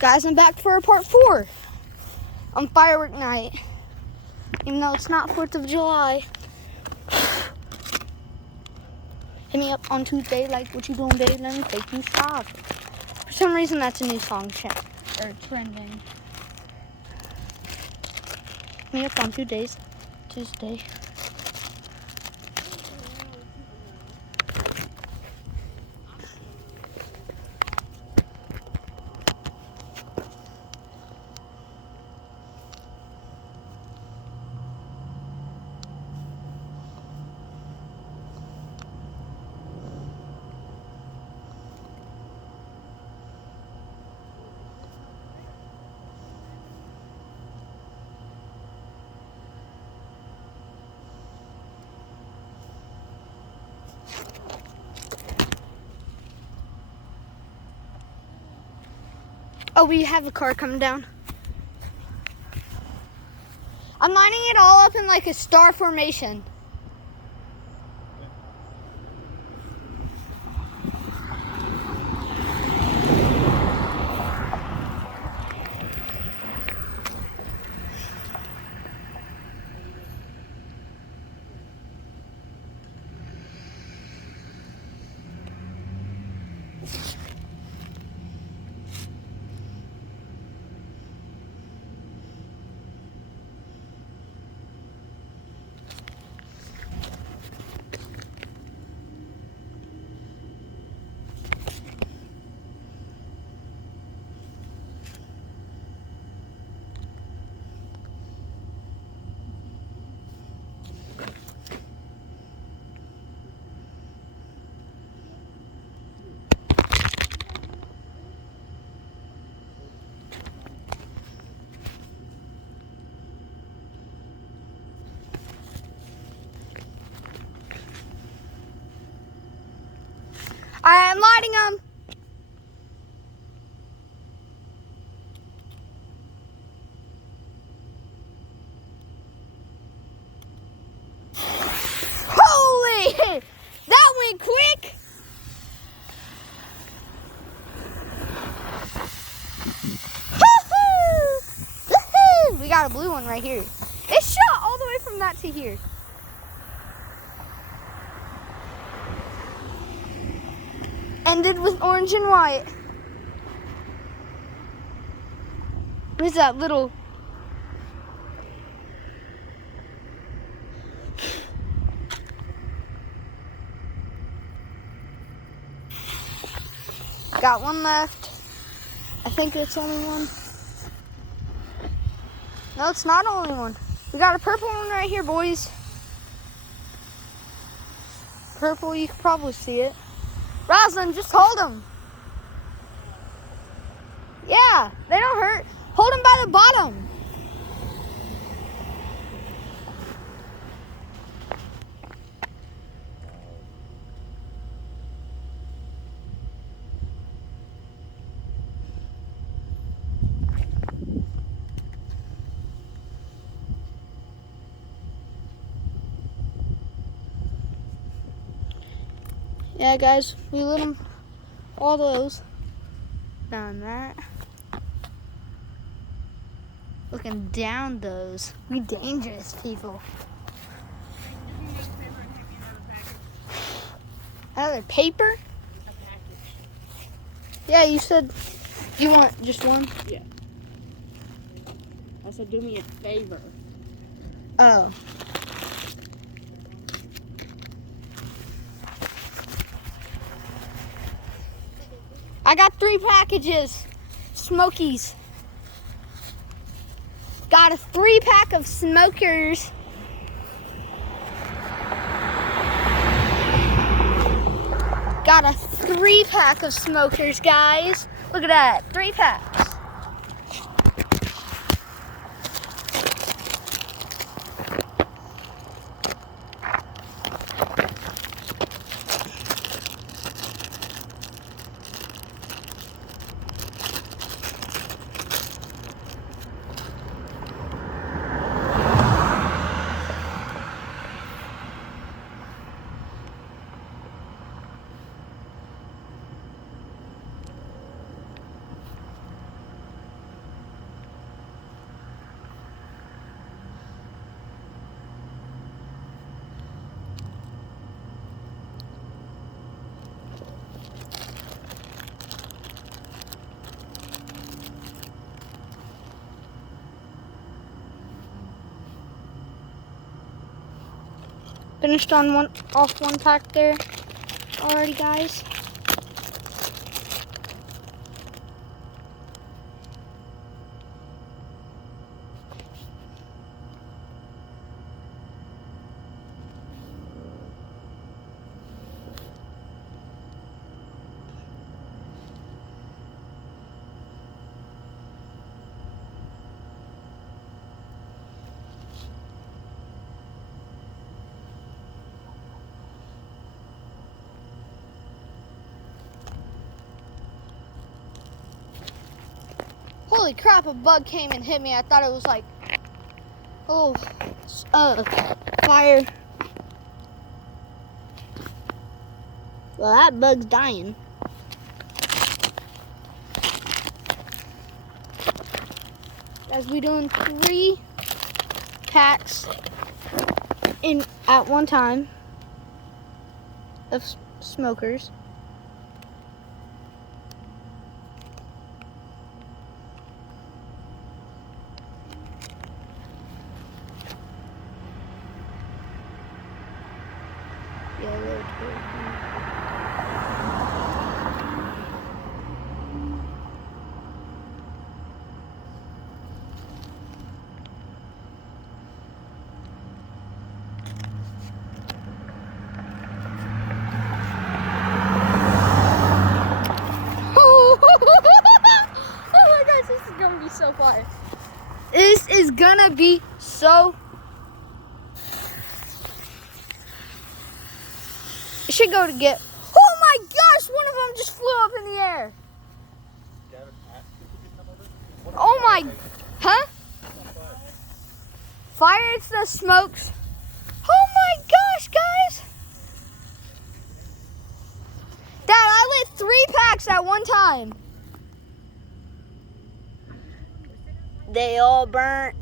Guys, I'm back for part 4 on Firework Night. Even though it's not 4th of July. Hit me up on Tuesday, like what you doing, babe? Let me take you stop. For some reason, that's a new song trending. Hit me up on Tuesday. Oh, we have a car coming down. I'm lining it all up in like a star formation. I'm lighting them. Holy! That went quick. We got a blue one right here. It shot all the way from that to here. Ended with orange and white. Where's that little? Got one left. I think it's only one. No, it's not only one. We got a purple one right here, boys. Purple, you can probably see it. Roslyn, just hold them. Yeah, they don't hurt. Hold them by the bottom. Yeah, guys, we lit them, all those. Done that. Looking down those. We dangerous people. Another paper? A package. Yeah, you said you want just one? Yeah. I said do me a favor. Oh. I got 3 packages. Smokies. Got a 3-pack of smokers. Got a 3-pack of smokers, guys. Look at that, 3 packs. Finished on one pack there already, guys. Holy crap, a bug came and hit me. I thought it was like, oh, fire. Well, that bug's dying. As we doing 3 packs in at one time of smokers. Yellow turkey. Oh my gosh, this is gonna be so fire. This is gonna be so. It should go to get. Oh my gosh, one of them just flew up in the air. Oh my, huh? Fire, it's the smokes. Oh my gosh, guys. Dad, I lit 3 packs at one time. They all burnt.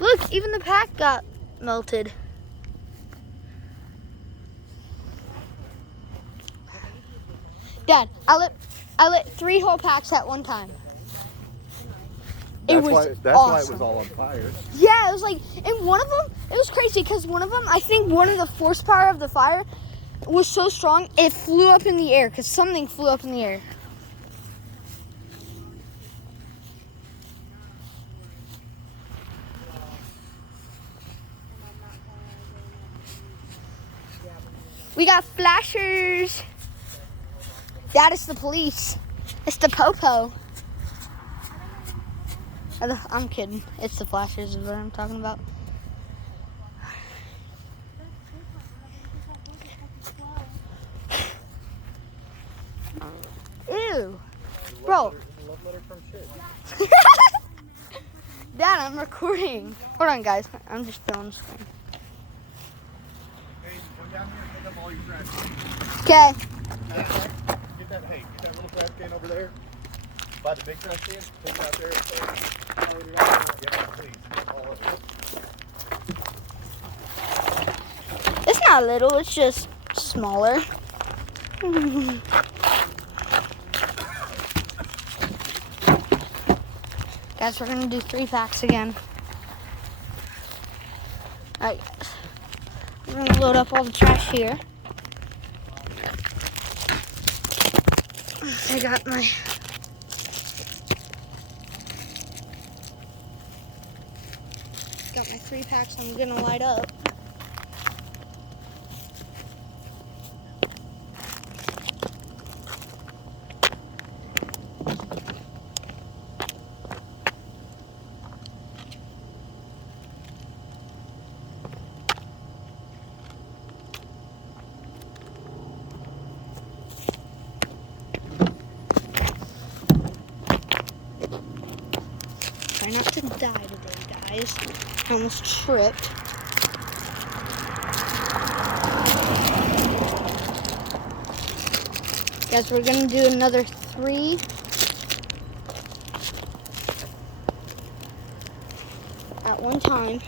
Look, even the pack got melted. Dad, I lit 3 whole packs at one time. That's why it was all on fire. Yeah, it was like, and one of them, it was crazy because one of them, I think one of the force power of the fire was so strong, it flew up in the air because something flew up in the air. We got flashers. Dad, it's the police. It's the popo. I'm kidding. It's the flashers is what I'm talking about. Ew. Bro. Dad, I'm recording. Hold on, guys. I'm just filming the screen. Hey, come down here and pick up all your trash. Okay. Get that little trash can over there. By the big trash can, take it out there. Yeah, please. All of it. It's not little, it's just smaller. Guys, we're gonna do 3 packs again. Alright, guys. We're gonna load up all the trash here. I got my got my 3 packs I'm gonna light up. Try not to die today, guys. I almost tripped. Guys, we're gonna do another 3. At one time.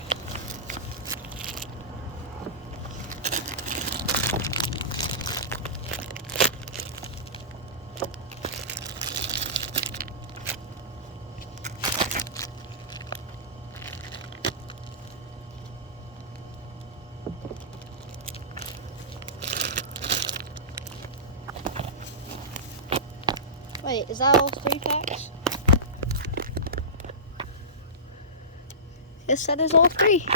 Wait, is that all 3 packs? Yes, that is all 3. Did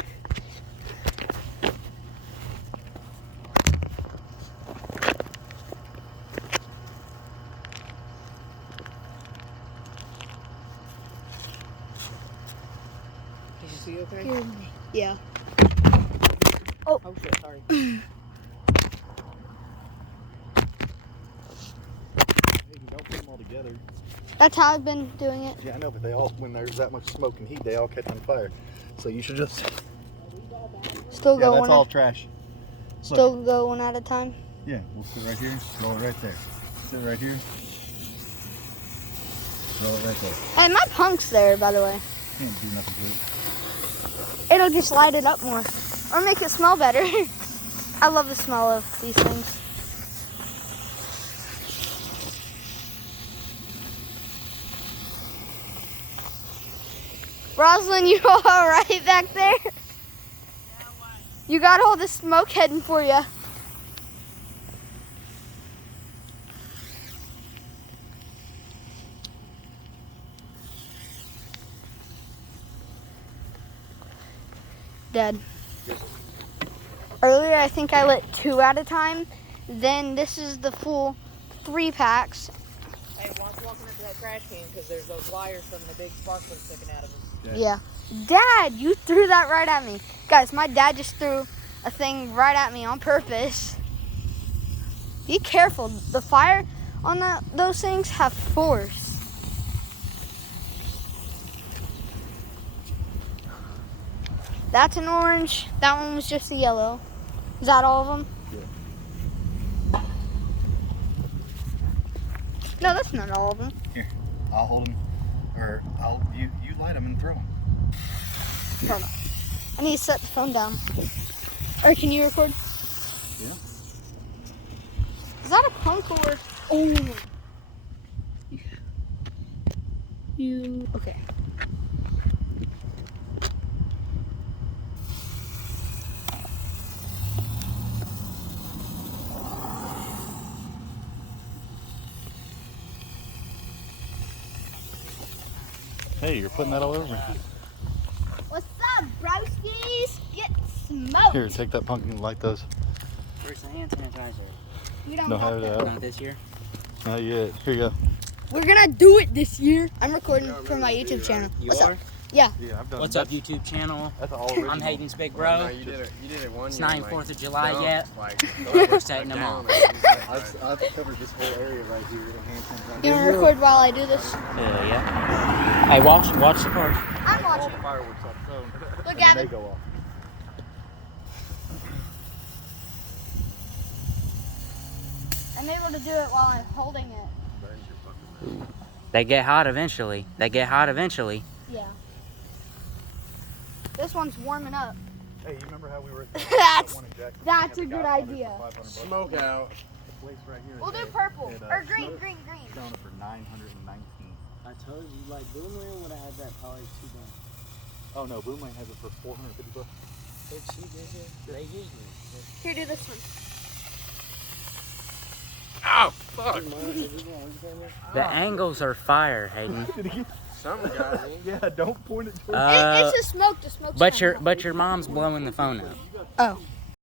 you see okay? Yeah. Oh shit, sorry. Hey, don't put them all together. That's how I've been doing it. Yeah, I know, but they all, when there's that much smoke and heat, they all catch on fire. So you should just, Still yeah, go that's one. all trash. Still go one at a time. Yeah, we'll sit right here, roll it right there. Sit right here, roll it right there. Hey, my punk's there, by the way. Can't do nothing to it. It'll just light it up more. Or make it smell better. I love the smell of these things. Rosalind, you all right back there? You got all the smoke heading for you. Dead. Earlier, I think I lit 2 at a time. Then this is the full 3 packs. Hey, watch walking up to that trash can because there's those wires from the big sparklers sticking out of it. Yeah. Dad, you threw that right at me. Guys, my dad just threw a thing right at me on purpose. Be careful. The fire on those things have force. That's an orange. That one was just a yellow. Is that all of them? Yeah. No, that's not all of them. Here, I'll hold them, or you light them and throw them. Hold on. I need to set the phone down. Or can you record? Yeah. Is that a punk or? Oh. You. Okay. Hey, you're putting that all over me. What's up, broskies? Get smoked. Here, take that pumpkin and light those. Where's the hand sanitizer? You don't No, have have to. that. Not this year. Not yet. Here you go. We're gonna do it this year. I'm recording for my YouTube channel. You What's are? up? Yeah. Yeah, I've done. What's up, YouTube channel? That's all original. I'm Hayden's big Well, bro. no, you did it one It's year, not like, 4th of July dump, yet. Like, We're setting them off. I've covered this whole area right here. The hand sanitizer. You wanna record while I do this? Hell yeah. Hey, watch the cars. I'm All watching. the fireworks off the phone. Look, And then Gavin. they go off. I'm able to do it while I'm holding it. They get hot eventually. Yeah. This one's warming up. Hey, you remember how we were at That's- that one in Jackson? that's We a had the good Godfather for idea. $500. Smoke out. The place right here. We'll do is- purple. it, Or green, green, green. Selling it for $919. I told you, like, Boomerang would have had that probably too much. Oh no, Boomerang has it for $450. If she did it, they used it. Here, do this one. Ow! Fuck! The angles are fire, Hayden. Something got me. Yeah, don't point it towards It's the smoke. The smoke's But coming your mom's blowing the phone up. out. Oh.